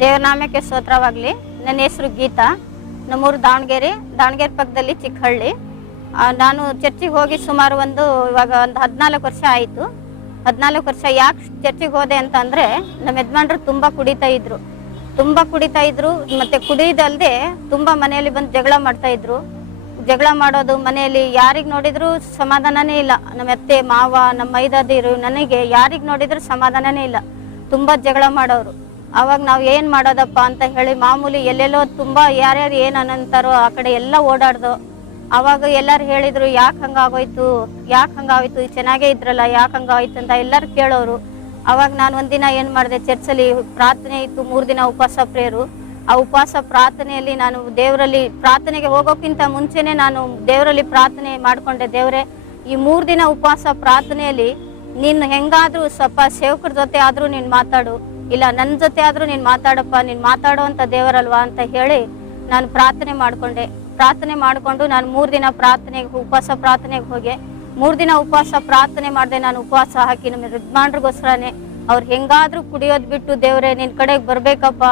ದೇವರ ನಾಮಕ್ಕೆ ಸ್ತೋತ್ರವಾಗಲಿ. ನನ್ನ ಹೆಸರು ಗೀತಾ. ನಮ್ಮೂರು ದಾವಣಗೆರೆ ಪಕ್ಕದಲ್ಲಿ ಚಿಕ್ಕಹಳ್ಳಿ. ನಾನು ಚರ್ಚಿಗೆ ಹೋಗಿ ಸುಮಾರು ಇವಾಗ ಒಂದು 14 ವರ್ಷ ಆಯಿತು. 14 ವರ್ಷ ಯಾಕೆ ಚರ್ಚಿಗೆ ಹೋದೆ ಅಂತ ಅಂದರೆ, ನಮ್ಮ ಯಜಮಾನ್ರು ತುಂಬ ಕುಡಿತಾ ಇದ್ರು. ಮತ್ತು ಕುಡಿಯೋದಲ್ಲದೆ ತುಂಬ ಮನೆಯಲ್ಲಿ ಬಂದು ಜಗಳ ಮಾಡ್ತಾಯಿದ್ರು. ಜಗಳ ಮಾಡೋದು, ಮನೆಯಲ್ಲಿ ಯಾರಿಗೆ ನೋಡಿದ್ರು ಸಮಾಧಾನನೇ ಇಲ್ಲ. ನಮ್ಮ ಅತ್ತೆ ಮಾವ, ನಮ್ಮ ಮೈದಾದಿರು, ನನಗೆ ಯಾರಿಗೆ ನೋಡಿದ್ರು ಸಮಾಧಾನನೇ ಇಲ್ಲ. ತುಂಬ ಜಗಳ ಮಾಡೋರು. ಅವಾಗ ನಾವು ಏನು ಮಾಡೋದಪ್ಪ ಅಂತ ಹೇಳಿ ಮಾಮೂಲಿ ಎಲ್ಲೆಲ್ಲೋ ತುಂಬ ಯಾರ್ಯಾರು ಏನು ಅನ್ನಂತಾರೋ ಆ ಕಡೆ ಎಲ್ಲ ಓಡಾಡ್ದು. ಅವಾಗ ಎಲ್ಲರೂ ಹೇಳಿದ್ರು, ಯಾಕೆ ಹಂಗಾಗೋಯ್ತು, ಚೆನ್ನಾಗೇ ಇದ್ರಲ್ಲ, ಯಾಕೆ ಹಂಗಾಗೋಯ್ತು ಅಂತ ಎಲ್ಲರೂ ಕೇಳೋರು. ಅವಾಗ ನಾನು ಒಂದಿನ ಏನು ಮಾಡಿದೆ, ಚರ್ಚಲ್ಲಿ ಪ್ರಾರ್ಥನೆ ಇತ್ತು, 3 ದಿನ ಉಪವಾಸ ಪ್ರೇಯರು. ಆ ಉಪವಾಸ ಪ್ರಾರ್ಥನೆಯಲ್ಲಿ ನಾನು ದೇವರಲ್ಲಿ ಪ್ರಾರ್ಥನೆಗೆ ಹೋಗೋಕ್ಕಿಂತ ಮುಂಚೆನೆ ನಾನು ದೇವರಲ್ಲಿ ಪ್ರಾರ್ಥನೆ ಮಾಡಿಕೊಂಡೆ. ದೇವರೇ, ಈ 3 ದಿನ ಉಪವಾಸ ಪ್ರಾರ್ಥನೆಯಲ್ಲಿ ನೀನು ಹೆಂಗಾದ್ರೂ ಸ್ವಲ್ಪ ಸೇವಕರ ಜೊತೆ ಆದ್ರೂ ನೀನು ಮಾತಾಡು, ಇಲ್ಲ ನನ್ನ ಜೊತೆ ಆದ್ರೂ ನೀನು ಮಾತಾಡಪ್ಪ, ನೀನು ಮಾತಾಡುವಂಥ ದೇವರಲ್ವಾ ಅಂತ ಹೇಳಿ ನಾನು ಪ್ರಾರ್ಥನೆ ಮಾಡಿಕೊಂಡು ನಾನು 3 ದಿನ ಉಪವಾಸ ಪ್ರಾರ್ಥನೆಗೆ ಹೋಗಿ 3 ದಿನ ಉಪವಾಸ ಪ್ರಾರ್ಥನೆ ಮಾಡಿದೆ. ನಾನು ಉಪವಾಸ ಹಾಕಿ ನಮ್ಮ ಯಜಮಾನ್ರಿಗೋಸ್ಕರನೇ ಅವ್ರು ಹೆಂಗಾದ್ರೂ ಕುಡಿಯೋದು ಬಿಟ್ಟು ದೇವರೇ ನಿನ್ನ ಕಡೆಗೆ ಬರ್ಬೇಕಪ್ಪ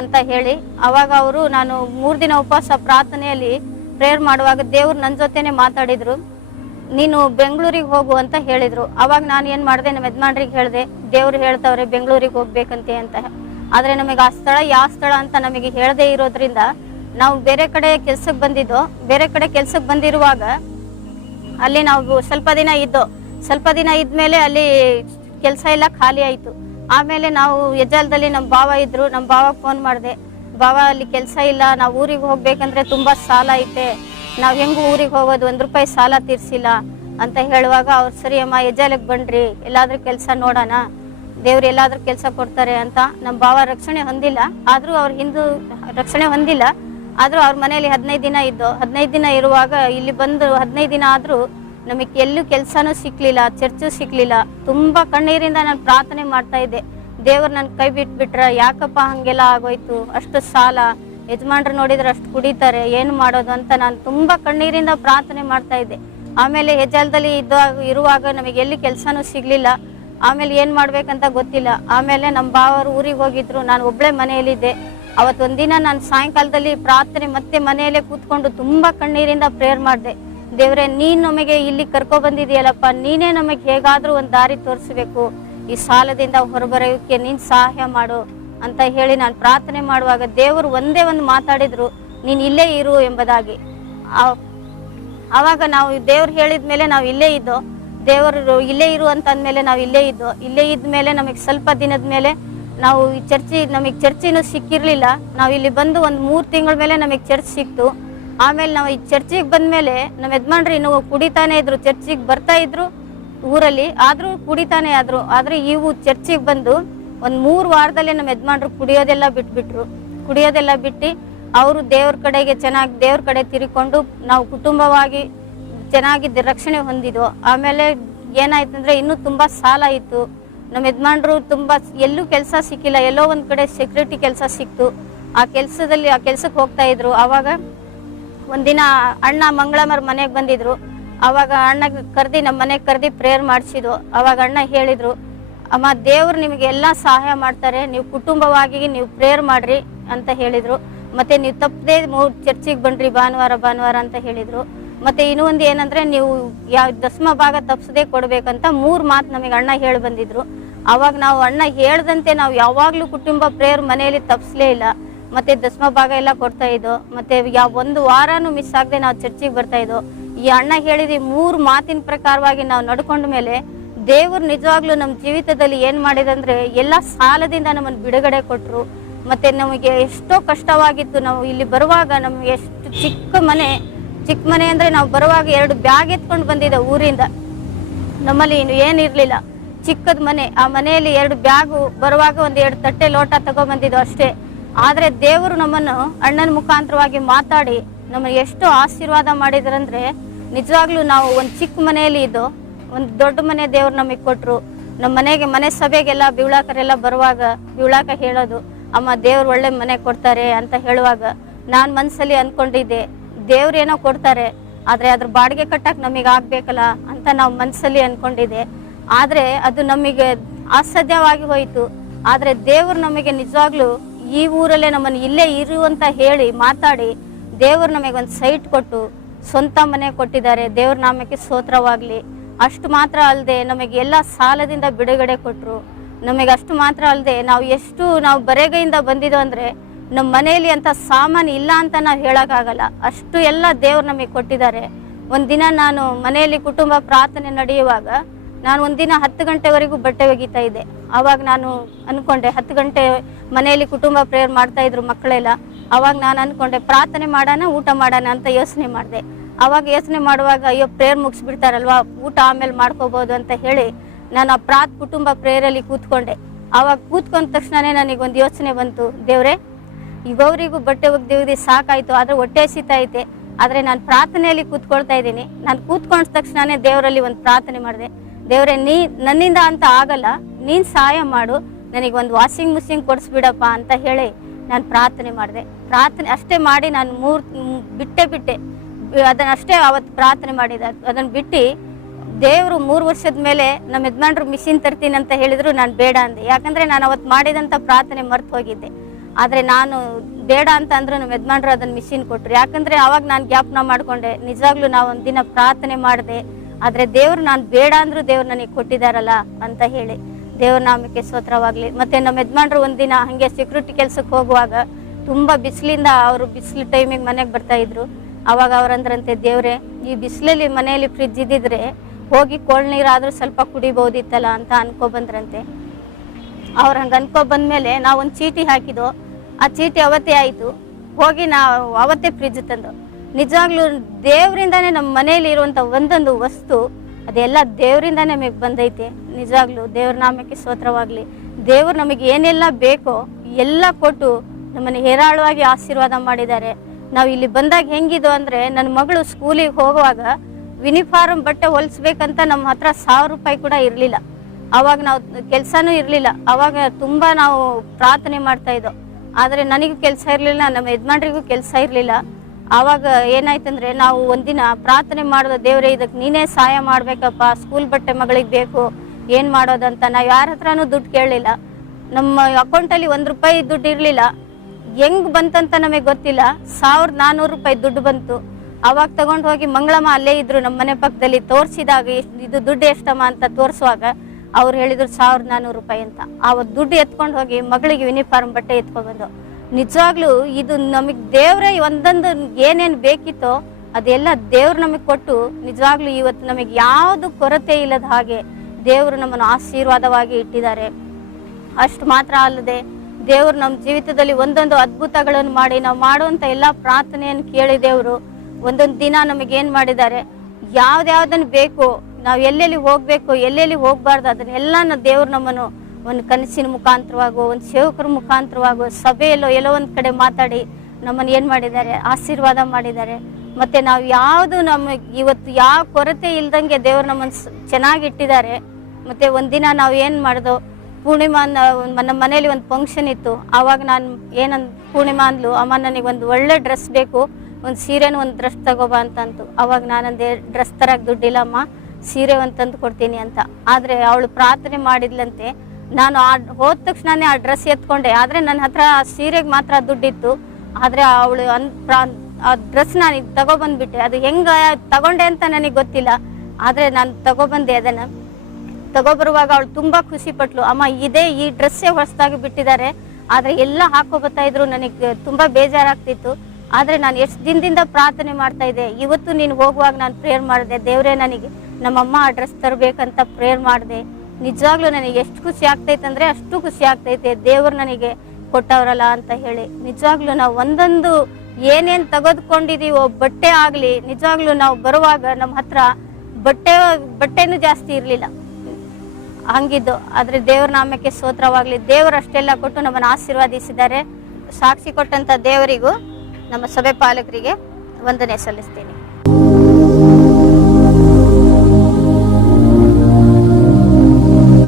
ಅಂತ ಹೇಳಿ, ಅವಾಗ ಅವರು ನಾನು 3 ದಿನ ಉಪವಾಸ ಪ್ರಾರ್ಥನೆಯಲ್ಲಿ ಪ್ರೇಯರ್ ಮಾಡುವಾಗ ದೇವ್ರು ನನ್ನ ಜೊತೆನೆ ಮಾತಾಡಿದ್ರು. ನೀನು ಬೆಂಗಳೂರಿಗೆ ಹೋಗು ಅಂತ ಹೇಳಿದ್ರು. ಅವಾಗ ನಾನು ಏನು ಮಾಡಿದೆ, ನಮ್ಮ ಯಜಮಾನ್ರಿಗೆ ಹೇಳಿದೆ, ದೇವ್ರು ಹೇಳ್ತವ್ರೆ ಬೆಂಗಳೂರಿಗೆ ಹೋಗ್ಬೇಕಂತೆ ಅಂತ. ಆದರೆ ನಮಗೆ ಆ ಸ್ಥಳ ಯಾವ ಸ್ಥಳ ಅಂತ ನಮಗೆ ಹೇಳದೇ ಇರೋದ್ರಿಂದ ನಾವು ಬೇರೆ ಕಡೆ ಕೆಲ್ಸಕ್ಕೆ ಬಂದಿರುವಾಗ ಅಲ್ಲಿ ನಾವು ಸ್ವಲ್ಪ ದಿನ ಇದ್ಮೇಲೆ ಅಲ್ಲಿ ಕೆಲಸ ಎಲ್ಲ ಖಾಲಿ ಆಯಿತು. ಆಮೇಲೆ ನಾವು ಹೆಜ್ಜಾಲದಲ್ಲಿ ನಮ್ಮ ಭಾವ ಇದ್ರು, ನಮ್ಮ ಭಾವಗೆ ಫೋನ್ ಮಾಡಿದೆ, ಭಾವ ಅಲ್ಲಿ ಕೆಲಸ ಇಲ್ಲ, ನಾವು ಊರಿಗೆ ಹೋಗ್ಬೇಕಂದ್ರೆ ತುಂಬ ಸಾಲ ಐತೆ, ನಾವು ಹೆಂಗೂ ಊರಿಗೆ ಹೋಗೋದು, 1 ರೂಪಾಯಿ ಸಾಲ ತೀರ್ಸಿಲ್ಲ ಅಂತ ಹೇಳುವಾಗ ಅವ್ರು ಸರಿ ಅಮ್ಮ ಹೆಜ್ಜಾಲಕ್ಕೆ ಬನ್ರಿ, ಎಲ್ಲಾದ್ರೂ ಕೆಲಸ ನೋಡೋಣ, ದೇವ್ರು ಎಲ್ಲಾದ್ರೂ ಕೆಲಸ ಕೊಡ್ತಾರೆ ಅಂತ. ನಮ್ಮ ಭಾವ ರಕ್ಷಣೆ ಹೊಂದಿಲ್ಲ, ಆದರೂ ಅವ್ರ ಮನೆಯಲ್ಲಿ 15 ದಿನ ಇದ್ದು, 15 ದಿನ ಇರುವಾಗ ಇಲ್ಲಿ ಬಂದು 15 ದಿನ ಆದರೂ ನಮಗೆ ಎಲ್ಲೂ ಕೆಲಸನೂ ಸಿಕ್ಲಿಲ್ಲ, ಚರ್ಚು ಸಿಕ್ಲಿಲ್ಲ. ತುಂಬ ಕಣ್ಣೀರಿಂದ ನಾನು ಪ್ರಾರ್ಥನೆ ಮಾಡ್ತಾ ಇದ್ದೆ, ದೇವ್ರು ನನ್ನ ಕೈ ಬಿಟ್ಬಿಟ್ರ, ಯಾಕಪ್ಪ ಹಾಗೆಲ್ಲ ಆಗೋಯ್ತು, ಅಷ್ಟು ಸಾಲ, ಯಜಮಾನ್ರು ನೋಡಿದ್ರೆ ಅಷ್ಟು ಕುಡಿತಾರೆ, ಏನು ಮಾಡೋದು ಅಂತ ನಾನು ತುಂಬ ಕಣ್ಣೀರಿಂದ ಪ್ರಾರ್ಥನೆ ಮಾಡ್ತಾ ಇದ್ದೆ. ಆಮೇಲೆ ಹೆಜ್ಜಾಲದಲ್ಲಿ ಇರುವಾಗ ನಮಗೆ ಎಲ್ಲಿ ಕೆಲಸನೂ ಸಿಗ್ಲಿಲ್ಲ. ಆಮೇಲೆ ಏನು ಮಾಡ್ಬೇಕಂತ ಗೊತ್ತಿಲ್ಲ. ಆಮೇಲೆ ನಮ್ಮ ಭಾವರು ಊರಿಗೆ ಹೋಗಿದ್ರು, ನಾನು ಒಬ್ಬಳೇ ಮನೆಯಲ್ಲಿದ್ದೆ. ಅವತ್ತೊಂದಿನ ನಾನು ಸಾಯಂಕಾಲದಲ್ಲಿ ಪ್ರಾರ್ಥನೆ ಮತ್ತೆ ಮನೆಯಲ್ಲೇ ಕೂತ್ಕೊಂಡು ತುಂಬ ಕಣ್ಣೀರಿಂದ ಪ್ರೇಯರ್ ಮಾಡಿದೆ. ದೇವ್ರೆ, ನೀನು ನಮಗೆ ಇಲ್ಲಿ ಕರ್ಕೊಬಂದಿದೆಯಲ್ಲಪ್ಪ, ನೀನೇ ನಮಗೆ ಹೇಗಾದರೂ ಒಂದು ದಾರಿ ತೋರಿಸ್ಬೇಕು, ಈ ಸಾಲದಿಂದ ಹೊರಬರೋಕ್ಕೆ ನೀನು ಸಹಾಯ ಮಾಡು ಅಂತ ಹೇಳಿ ನಾನು ಪ್ರಾರ್ಥನೆ ಮಾಡುವಾಗ ದೇವರು ಒಂದೇ ಒಂದು ಮಾತಾಡಿದ್ರು, ನೀನು ಇಲ್ಲೇ ಇರು ಎಂಬುದಾಗಿ. ಆವಾಗ ನಾವು ದೇವ್ರು ಹೇಳಿದ ಮೇಲೆ ನಾವು ಇಲ್ಲೇ ಇದ್ದೋ. ದೇವರು ಇಲ್ಲೇ ಇರು ಅಂತ ಅಂದಮೇಲೆ ನಾವು ಇಲ್ಲೇ ಇದ್ಮೇಲೆ ನಮಗೆ ಸ್ವಲ್ಪ ದಿನದ ಮೇಲೆ ನಾವು ನಮಗೆ ಚರ್ಚಿನೂ ಸಿಕ್ಕಿರಲಿಲ್ಲ. ನಾವು ಇಲ್ಲಿ ಬಂದು ಒಂದು 3 ತಿಂಗಳ ಮೇಲೆ ನಮಗೆ ಚರ್ಚ್ ಸಿಕ್ತು. ಆಮೇಲೆ ನಾವು ಈ ಚರ್ಚಿಗೆ ಬಂದಮೇಲೆ ನಮ್ಮ ಯಜಮಾನ್ರು ಇನ್ನೂ ಕುಡಿತಾನೆ ಇದ್ರು, ಚರ್ಚಿಗೆ ಬರ್ತಾ ಇದ್ರು ಊರಲ್ಲಿ, ಆದರೂ ಕುಡಿತಾನೆ ಆದ್ರು. ಆದರೆ ಇವು ಚರ್ಚಿಗೆ ಬಂದು ಒಂದು 3 ವಾರದಲ್ಲೇ ನಮ್ಮ ಯಜಮಾನ್ರು ಕುಡಿಯೋದೆಲ್ಲ ಬಿಟ್ಟು ಅವರು ದೇವ್ರ ಕಡೆ ತಿರುಗಿಕೊಂಡು ನಾವು ಕುಟುಂಬವಾಗಿ ಚೆನ್ನಾಗಿದ್ದ ರಕ್ಷಣೆ ಹೊಂದಿದ್ವು. ಆಮೇಲೆ ಏನಾಯ್ತಂದ್ರೆ ಇನ್ನೂ ತುಂಬ ಸಾಲ ಇತ್ತು. ನಮ್ಮ ಯಜಮಾನ್ರು ತುಂಬ ಎಲ್ಲೂ ಕೆಲಸ ಸಿಕ್ಕಿಲ್ಲ, ಎಲ್ಲೋ ಒಂದು ಕಡೆ ಸೆಕ್ಯೂರಿಟಿ ಕೆಲಸ ಸಿಕ್ತು. ಆ ಕೆಲಸಕ್ಕೆ ಹೋಗ್ತಾ ಇದ್ರು. ಆವಾಗ ಒಂದಿನ ಅಣ್ಣ ಮಂಗಳಮ್ಮರ ಮನೆಗೆ ಬಂದಿದ್ರು. ಆವಾಗ ನಮ್ಮ ಮನೆಗೆ ಕರೆದಿ ಪ್ರೇಯರ್ ಮಾಡಿಸಿದ್ರು. ಆವಾಗ ಅಣ್ಣ ಹೇಳಿದ್ರು, ಅಮ್ಮ ದೇವ್ರು ನಿಮಗೆ ಎಲ್ಲ ಸಹಾಯ ಮಾಡ್ತಾರೆ, ನೀವು ಕುಟುಂಬವಾಗಿ ನೀವು ಪ್ರೇಯರ್ ಮಾಡ್ರಿ ಅಂತ ಹೇಳಿದ್ರು. ಮತ್ತೆ ನೀವು ತಪ್ಪದೆ ಚರ್ಚಿಗೆ ಬನ್ರಿ ಭಾನುವಾರ ಅಂತ ಹೇಳಿದ್ರು. ಮತ್ತೆ ಇನ್ನೂ ಒಂದು ಏನಂದ್ರೆ, ನೀವು ಯಾವ ದಶಮ ಭಾಗ ತಪ್ಸದೆ ಕೊಡ್ಬೇಕಂತ 3 ಮಾತು ನಮಗೆ ಅಣ್ಣ ಹೇಳಿ ಬಂದಿದ್ರು. ಅವಾಗ ನಾವು ಅಣ್ಣ ಹೇಳ್ದಂತೆ ನಾವು ಯಾವಾಗ್ಲೂ ಕುಟುಂಬ ಪ್ರೇಯರ್ ಮನೆಯಲ್ಲಿ ತಪ್ಸಲೇ ಇಲ್ಲ. ಮತ್ತೆ ದಶಮ ಭಾಗ ಎಲ್ಲ ಕೊಡ್ತಾ ಇದ್ದೋ. ಮತ್ತೆ 1 ವಾರನೂ ಮಿಸ್ ಆಗದೆ ನಾವು ಚರ್ಚಿಗೆ ಬರ್ತಾ ಇದ್ದೋ. ಈ ಅಣ್ಣ ಹೇಳಿದ 3 ಮಾತಿನ ಪ್ರಕಾರವಾಗಿ ನಾವು ನಡ್ಕೊಂಡ ಮೇಲೆ ದೇವ್ರು ನಿಜವಾಗ್ಲೂ ನಮ್ಮ ಜೀವಿತದಲ್ಲಿ ಏನ್ ಮಾಡಿದಂದ್ರೆ, ಎಲ್ಲ ಸಾಲದಿಂದ ನಮ್ಮನ್ನು ಬಿಡುಗಡೆ ಕೊಟ್ರು. ಮತ್ತೆ ನಮಗೆ ಎಷ್ಟೋ ಕಷ್ಟವಾಗಿತ್ತು. ನಾವು ಇಲ್ಲಿ ಬರುವಾಗ ನಮ್ಗೆ ಎಷ್ಟು ಚಿಕ್ಕ ಮನೆ ಅಂದ್ರೆ, ನಾವು ಬರುವಾಗ 2 ಬ್ಯಾಗ್ ಎತ್ಕೊಂಡು ಬಂದಿದ್ದೆ ಊರಿಂದ. ನಮ್ಮಲ್ಲಿ ಏನಿರ್ಲಿಲ್ಲ, ಚಿಕ್ಕದ ಮನೆ. ಆ ಮನೆಯಲ್ಲಿ 2 ಬ್ಯಾಗು, ಬರುವಾಗ 1-2 ತಟ್ಟೆ ಲೋಟ ತಗೊಬಂದಿದ್ದು ಅಷ್ಟೇ. ಆದ್ರೆ ದೇವರು ನಮ್ಮನ್ನು ಅಣ್ಣನ ಮುಖಾಂತರವಾಗಿ ಮಾತಾಡಿ ನಮ್ಮನ್ನು ಎಷ್ಟು ಆಶೀರ್ವಾದ ಮಾಡಿದ್ರಂದ್ರೆ, ನಿಜವಾಗ್ಲೂ ನಾವು ಒಂದು ಚಿಕ್ಕ ಮನೆಯಲ್ಲಿ ಇದ್ದು ಒಂದು ದೊಡ್ಡ ಮನೆ ದೇವ್ರು ನಮಗೆ ಕೊಟ್ರು. ನಮ್ಮ ಮನೆ ಸಭೆಗೆಲ್ಲ ಬಿವ್ಳಾಕರೆಲ್ಲ ಬರುವಾಗ ಬಿವ್ಳಾಕ ಹೇಳೋದು, ಅಮ್ಮ ದೇವ್ರು ಒಳ್ಳೆ ಮನೆ ಕೊಡ್ತಾರೆ ಅಂತ ಹೇಳುವಾಗ ನಾನು ಮನಸ್ಸಲ್ಲಿ ಅಂದ್ಕೊಂಡಿದ್ದೆ, ದೇವ್ರು ಏನೋ ಕೊಡ್ತಾರೆ, ಆದರೆ ಅದ್ರ ಬಾಡಿಗೆ ಕಟ್ಟಕ್ಕೆ ನಮಗೆ ಆಗ್ಬೇಕಲ್ಲ ಅಂತ ನಾವು ಮನಸ್ಸಲ್ಲಿ ಅಂದ್ಕೊಂಡಿದ್ದೆ. ಆದರೆ ಅದು ನಮಗೆ ಅಸಾಧ್ಯವಾಗಿ ಹೋಯಿತು. ಆದರೆ ದೇವರು ನಮಗೆ ನಿಜವಾಗ್ಲೂ ಈ ಊರಲ್ಲೇ ನಮ್ಮನ್ನು ಇಲ್ಲೇ ಇರು ಅಂತ ಹೇಳಿ ಮಾತಾಡಿ ದೇವರು ನಮಗೆ ಒಂದು ಸೈಟ್ ಕೊಟ್ಟು ಸ್ವಂತ ಮನೆ ಕೊಟ್ಟಿದ್ದಾರೆ. ದೇವ್ರ ನಾಮಕ್ಕೆ ಸ್ತೋತ್ರವಾಗಲಿ. ಅಷ್ಟು ಮಾತ್ರ ಅಲ್ಲದೆ ನಮಗೆ ಎಲ್ಲ ಸಾಲದಿಂದ ಬಿಡುಗಡೆ ಕೊಟ್ಟರು. ನಮಗೆ ಅಷ್ಟು ಮಾತ್ರ ಅಲ್ಲದೆ ನಾವು ಬರೆಗೈಯಿಂದ ಬಂದಿದ್ದೋ ಅಂದರೆ ನಮ್ಮ ಮನೆಯಲ್ಲಿ ಅಂತ ಸಾಮಾನು ಇಲ್ಲ ಅಂತ ನಾವು ಹೇಳೋಕ್ಕಾಗಲ್ಲ. ಅಷ್ಟು ಎಲ್ಲ ದೇವ್ರು ನಮಗೆ ಕೊಟ್ಟಿದ್ದಾರೆ. ಒಂದಿನ ನಾನು ಮನೆಯಲ್ಲಿ ಕುಟುಂಬ ಪ್ರಾರ್ಥನೆ ನಡೆಯುವಾಗ ನಾನು ಒಂದಿನ 10 ಗಂಟೆವರೆಗೂ ಬಟ್ಟೆ ಒಗಿತಾ ಇದ್ದೆ. ಆವಾಗ ನಾನು ಅಂದ್ಕೊಂಡೆ 10 ಗಂಟೆ ಮನೆಯಲ್ಲಿ ಕುಟುಂಬ ಪ್ರೇಯರ್ ಮಾಡ್ತಾ ಇದ್ರು ಮಕ್ಕಳೆಲ್ಲ. ಆವಾಗ ನಾನು ಅಂದ್ಕೊಂಡೆ ಪ್ರಾರ್ಥನೆ ಮಾಡೋಣ, ಊಟ ಮಾಡೋಣ ಅಂತ ಯೋಚನೆ ಮಾಡಿದೆ. ಆವಾಗ ಯೋಚನೆ ಮಾಡುವಾಗ ಅಯ್ಯೋ ಪ್ರೇಯರ್ ಮುಗಿಸ್ಬಿಡ್ತಾರಲ್ವಾ, ಊಟ ಆಮೇಲೆ ಮಾಡ್ಕೋಬೋದು ಅಂತ ಹೇಳಿ ನಾನು ಆ ಕುಟುಂಬ ಪ್ರೇಯರಲ್ಲಿ ಕೂತ್ಕೊಂಡೆ. ಆವಾಗ ಕೂತ್ಕೊಂಡ ತಕ್ಷಣನೇ ನನಗೊಂದು ಯೋಚನೆ ಬಂತು, ದೇವ್ರೆ ಈಗ ಅವರಿಗೂ ಬಟ್ಟೆ ಒಗ್ದು ಸಾಕಾಯ್ತು, ಆದರೆ ಹೊಟ್ಟೆ ಹಸಿತೈತೆ, ಆದರೆ ನಾನು ಪ್ರಾರ್ಥನೆಯಲ್ಲಿ ಕೂತ್ಕೊಳ್ತಾ ಇದ್ದೀನಿ. ನಾನು ಕೂತ್ಕೊಂಡ ತಕ್ಷಣನೇ ದೇವರಲ್ಲಿ ಒಂದು ಪ್ರಾರ್ಥನೆ ಮಾಡಿದೆ. ದೇವ್ರೆ ನನ್ನಿಂದ ಅಂತ ಆಗಲ್ಲ, ನೀನು ಸಹಾಯ ಮಾಡು, ನನಗೊಂದು ವಾಷಿಂಗ್ ಮಿಷಿನ್ ಕೊಡಿಸ್ಬಿಡಪ್ಪ ಅಂತ ಹೇಳಿ ನಾನು ಪ್ರಾರ್ಥನೆ ಮಾಡಿದೆ. ಪ್ರಾರ್ಥನೆ ಅಷ್ಟೇ ಮಾಡಿ ನಾನು ಬಿಟ್ಟೆ ಅದನ್ನಷ್ಟೇ ಅವತ್ತು ಪ್ರಾರ್ಥನೆ ಮಾಡಿದೆ. ಅದನ್ನು ಬಿಟ್ಟು ದೇವರು 3 ವರ್ಷದ ಮೇಲೆ ನಮ್ಮ ಯಜಮಾನ್ರು ಮಿಷಿನ್ ತರ್ತೀನಿ ಅಂತ ಹೇಳಿದ್ರು ನಾನು ಬೇಡ ಅಂದೆ. ಯಾಕಂದರೆ ನಾನು ಅವತ್ತು ಮಾಡಿದಂಥ ಪ್ರಾರ್ಥನೆ ಮರ್ತು ಹೋಗಿದ್ದೆ. ಆದರೆ ನಾನು ಬೇಡ ಅಂತ ಅಂದ್ರು ನಮ್ಮ ಯಜಮಾನ್ರು ಅದನ್ನು ಮಿಷಿನ್ ಕೊಟ್ಟರು. ಯಾಕಂದರೆ ಅವಾಗ ನಾನು ಜ್ಞಾಪನ ಮಾಡಿಕೊಂಡೆ, ನಿಜವಾಗ್ಲೂ ನಾವು ಒಂದಿನ ಪ್ರಾರ್ಥನೆ ಮಾಡಿದೆ, ಆದರೆ ದೇವರು ನಾನು ಬೇಡ ಅಂದರೂ ದೇವ್ರು ನನಗೆ ಕೊಟ್ಟಿದ್ದಾರಲ್ಲ ಅಂತ ಹೇಳಿ ದೇವ್ರ ನಾಮಕ್ಕೆ ಸ್ತೋತ್ರವಾಗಲಿ. ಮತ್ತು ನಮ್ಮ ಯಜಮಾನ್ರು ಒಂದಿನ ಹಾಗೆ ಸೆಕ್ಯೂರಿಟಿ ಕೆಲಸಕ್ಕೆ ಹೋಗುವಾಗ ತುಂಬ ಬಿಸಿಲಿಂದ ಅವರು ಬಿಸಿಲು ಟೈಮಿಗೆ ಮನೆಗೆ ಬರ್ತಾಯಿದ್ರು. ಆವಾಗ ಅವರಂದ್ರಂತೆ, ದೇವ್ರೆ ಈ ಬಿಸಿಲಲ್ಲಿ ಮನೆಯಲ್ಲಿ ಫ್ರಿಜ್ ಇದ್ದಿದ್ರೆ ಹೋಗಿ ಕೋಲ್ಡ್ ನೀರಾದರೂ ಸ್ವಲ್ಪ ಕುಡಿಬೋದಿತ್ತಲ್ಲ ಅಂತ ಅನ್ಕೊಬಂದ್ರಂತೆ. ಅವ್ರು ಹಂಗೆ ಅನ್ಕೊಬಂದ್ಮೇಲೆ ನಾವು ಒಂದು ಚೀಟಿ ಹಾಕಿದ್ದು, ಆ ಚೀಟಿ ಅವತ್ತೇ ಆಯಿತು. ಹೋಗಿ ನಾವು ಅವತ್ತೇ ಫ್ರಿಜ್ ತಂದು. ನಿಜವಾಗ್ಲೂ ದೇವರಿಂದಾನೇ ನಮ್ಮ ಮನೆಯಲ್ಲಿ ಇರುವಂಥ ಒಂದೊಂದು ವಸ್ತು ಅದೆಲ್ಲ ದೇವರಿಂದಾನೇ ನಮಗೆ ಬಂದೈತೆ. ನಿಜವಾಗ್ಲೂ ದೇವ್ರ ನಾಮಕ್ಕೆ ಸ್ತೋತ್ರವಾಗಲಿ. ದೇವ್ರು ನಮಗೆ ಏನೆಲ್ಲ ಬೇಕೋ ಎಲ್ಲ ಕೊಟ್ಟು ನಮ್ಮನ್ನು ಹೇರಾಳವಾಗಿ ಆಶೀರ್ವಾದ ಮಾಡಿದ್ದಾರೆ. ನಾವು ಇಲ್ಲಿ ಬಂದಾಗ ಹೆಂಗಿದು ಅಂದರೆ, ನನ್ನ ಮಗಳು ಸ್ಕೂಲಿಗೆ ಹೋಗುವಾಗ ಯೂನಿಫಾರ್ಮ್ ಬಟ್ಟೆ ಹೊಲಿಸ್ಬೇಕಂತ ನಮ್ಮ ಹತ್ರ 1000 ರೂಪಾಯಿ ಕೂಡ ಇರಲಿಲ್ಲ. ಆವಾಗ ನಾವು ಕೆಲಸನೂ ಇರಲಿಲ್ಲ. ಆವಾಗ ತುಂಬ ನಾವು ಪ್ರಾರ್ಥನೆ ಮಾಡ್ತಾ ಇದ್ದೋ. ಆದರೆ ನನಗೂ ಕೆಲಸ ಇರಲಿಲ್ಲ, ನಮ್ಮ ಯಜಮಾನ್ರಿಗೂ ಕೆಲಸ ಇರಲಿಲ್ಲ. ಆವಾಗ ಏನಾಯ್ತಂದ್ರೆ, ನಾವು ಒಂದಿನ ಪ್ರಾರ್ಥನೆ ಮಾಡಿದ, ದೇವರೇ ಇದಕ್ಕೆ ನೀನೇ ಸಹಾಯ ಮಾಡಬೇಕಪ್ಪ, ಸ್ಕೂಲ್ ಬಟ್ಟೆ ಮಗಳಿಗೆ ಬೇಕು, ಏನು ಮಾಡೋದಂತ. ನಾವು ಯಾರ ಹತ್ರನೂ ದುಡ್ಡು ಕೇಳಲಿಲ್ಲ. ನಮ್ಮ ಅಕೌಂಟಲ್ಲಿ 1 ರೂಪಾಯಿ ದುಡ್ಡು ಇರಲಿಲ್ಲ. ಹೆಂಗೆ ಬಂತಂತ ನಮಗೆ ಗೊತ್ತಿಲ್ಲ. 1400 ರೂಪಾಯಿ ದುಡ್ಡು ಬಂತು. ಆವಾಗ ತಗೊಂಡು ಹೋಗಿ ಮಂಗಳಮ್ಮ ಅಲ್ಲೇ ಇದ್ರು ನಮ್ಮ ಮನೆ ಪಕ್ಕದಲ್ಲಿ. ತೋರಿಸಿದಾಗ ಇದು ದುಡ್ಡು ಎಷ್ಟಮ್ಮ ಅಂತ ತೋರಿಸುವಾಗ ಅವ್ರು ಹೇಳಿದ್ರು 1400 ರೂಪಾಯಿ ಅಂತ. ಆವತ್ತು ದುಡ್ಡು ಎತ್ಕೊಂಡು ಹೋಗಿ ಮಗಳಿಗೆ ಯೂನಿಫಾರ್ಮ್ ಬಟ್ಟೆ ಎತ್ಕೊಬಂದು. ನಿಜವಾಗ್ಲೂ ಇದು ನಮಗೆ ದೇವರೇ ಒಂದೊಂದು ಏನೇನು ಬೇಕಿತ್ತೋ ಅದೆಲ್ಲ ದೇವ್ರು ನಮಗೆ ಕೊಟ್ಟು, ನಿಜವಾಗ್ಲೂ ಇವತ್ತು ನಮಗೆ ಯಾವುದು ಕೊರತೆ ಇಲ್ಲದ ಹಾಗೆ ದೇವರು ನಮ್ಮನ್ನು ಆಶೀರ್ವಾದವಾಗಿ ಇಟ್ಟಿದ್ದಾರೆ. ಅಷ್ಟು ಮಾತ್ರ ಅಲ್ಲದೆ ದೇವರು ನಮ್ಮ ಜೀವಿತದಲ್ಲಿ ಒಂದೊಂದು ಅದ್ಭುತಗಳನ್ನು ಮಾಡಿ, ನಾವು ಮಾಡುವಂಥ ಎಲ್ಲ ಪ್ರಾರ್ಥನೆಯನ್ನು ಕೇಳಿ ದೇವರು ಒಂದೊಂದು ದಿನ ನಮಗೇನು ಮಾಡಿದ್ದಾರೆ, ಯಾವ್ದ್ಯಾವ್ದನ್ನು ಬೇಕು, ನಾವು ಎಲ್ಲೆಲ್ಲಿ ಹೋಗಬೇಕು ಎಲ್ಲೆಲ್ಲಿ ಹೋಗಬಾರ್ದು ಅದನ್ನೆಲ್ಲ ದೇವ್ರು ನಮ್ಮನ್ನು ಒಂದು ಕನಸಿನ ಮುಖಾಂತರವಾಗೋ, ಒಂದು ಸೇವಕರ ಮುಖಾಂತರವಾಗೋ, ಸಭೆಯಲ್ಲೋ ಎಲ್ಲೋ ಒಂದು ಕಡೆ ಮಾತಾಡಿ ನಮ್ಮನ್ನು ಏನು ಮಾಡಿದ್ದಾರೆ, ಆಶೀರ್ವಾದ ಮಾಡಿದ್ದಾರೆ. ಮತ್ತು ನಾವು ಯಾವುದು ನಮಗೆ ಇವತ್ತು ಯಾವ ಕೊರತೆ ಇಲ್ದಂಗೆ ದೇವ್ರು ನಮ್ಮನ್ನು ಚೆನ್ನಾಗಿಟ್ಟಿದ್ದಾರೆ. ಮತ್ತು ಒಂದಿನ ನಾವು ಏನು ಮಾಡಿದೋ, ಪೂರ್ಣಿಮಾ ನಮ್ಮ ಮನೇಲಿ ಒಂದು ಫಂಕ್ಷನ್ ಇತ್ತು. ಆವಾಗ ನಾನು ಪೂರ್ಣಿಮಾ ಅಂದ್ಲು, ಅಮ್ಮ ನನಗೆ ಒಂದು ಒಳ್ಳೆ ಡ್ರೆಸ್ ಬೇಕು, ಒಂದು ಸೀರೆನೂ ಒಂದು ಡ್ರೆಸ್ ತಗೋಬಾ ಅಂತಂತು. ಅವಾಗ ನಾನಂದೆ, ಡ್ರೆಸ್ ತರಕ್ಕೆ ದುಡ್ಡಿಲ್ಲಮ್ಮ, ಸೀರೆ ಒಂದು ತಂದು ಕೊಡ್ತೀನಿ ಅಂತ. ಆದರೆ ಅವಳು ಪ್ರಾರ್ಥನೆ ಮಾಡಿದ್ಲಂತೆ. ನಾನು ಹೋದ ತಕ್ಷಣನೇ ಆ ಡ್ರೆಸ್ ಎತ್ಕೊಂಡೆ. ಆದರೆ ನನ್ನ ಹತ್ರ ಆ ಸೀರೆಗೆ ಮಾತ್ರ ದುಡ್ಡಿತ್ತು. ಆದರೆ ಅವಳು ಆ ಡ್ರೆಸ್ ನಾನು ತಗೊಬಂದ್ಬಿಟ್ಟೆ. ಅದು ಹೆಂಗೆ ತಗೊಂಡೆ ಅಂತ ನನಗೆ ಗೊತ್ತಿಲ್ಲ. ಆದರೆ ನಾನು ತಗೊಬಂದೆ. ಅದನ್ನು ತಗೊಬರುವಾಗ ಅವಳು ತುಂಬ ಖುಷಿ ಪಟ್ಲು. ಅಮ್ಮ ಈ ಡ್ರೆಸ್ಸೇ ಹೊಸದಾಗಿ ಬಿಟ್ಟಿದ್ದಾರೆ, ಆದರೆ ಎಲ್ಲ ಹಾಕೋಬತ್ತಾ ಇದ್ರು. ನನಗೆ ತುಂಬ ಬೇಜಾರಾಗ್ತಿತ್ತು. ಆದರೆ ನಾನು ಎಷ್ಟು ದಿನದಿಂದ ಪ್ರಾರ್ಥನೆ ಮಾಡ್ತಾ ಇದ್ದೆ. ಇವತ್ತು ನೀನು ಹೋಗುವಾಗ ನಾನು ಪ್ರೇಯರ್ ಮಾಡಿದೆ, ದೇವರೇ ನನಗೆ ನಮ್ಮಮ್ಮ ಆ ಡ್ರೆಸ್ ತರಬೇಕಂತ ಪ್ರೇಯರ್ ಮಾಡಿದೆ. ನಿಜವಾಗ್ಲೂ ನನಗೆ ಎಷ್ಟು ಖುಷಿ ಆಗ್ತೈತೆ ಅಂದರೆ ಅಷ್ಟು ಖುಷಿ ಆಗ್ತೈತೆ, ದೇವರು ನನಗೆ ಕೊಟ್ಟವರಲ್ಲ ಅಂತ ಹೇಳಿ. ನಿಜವಾಗ್ಲೂ ನಾವು ಒಂದೊಂದು ಏನೇನು ತೆಗೆದುಕೊಂಡಿದೀವೋ, ಬಟ್ಟೆ ಆಗಲಿ, ನಿಜವಾಗ್ಲೂ ನಾವು ಬರುವಾಗ ನಮ್ಮ ಹತ್ರ ಬಟ್ಟೆನೂ ಜಾಸ್ತಿ ಇರಲಿಲ್ಲ, ಹಂಗಿದ್ದು. ಆದರೆ ದೇವ್ರ ನಾಮಕ್ಕೆ ಸ್ತೋತ್ರವಾಗಲಿ. ದೇವರು ಅಷ್ಟೆಲ್ಲ ಕೊಟ್ಟು ನಮ್ಮನ್ನು ಆಶೀರ್ವಾದಿಸಿದ್ದಾರೆ. ಸಾಕ್ಷಿ ಕೊಟ್ಟಂಥ ದೇವರಿಗೂ ನಮ್ಮ ಸಭೆ ಪಾಲಕರಿಗೆ ವಂದನೆ ಸಲ್ಲಿಸ್ತೀನಿ.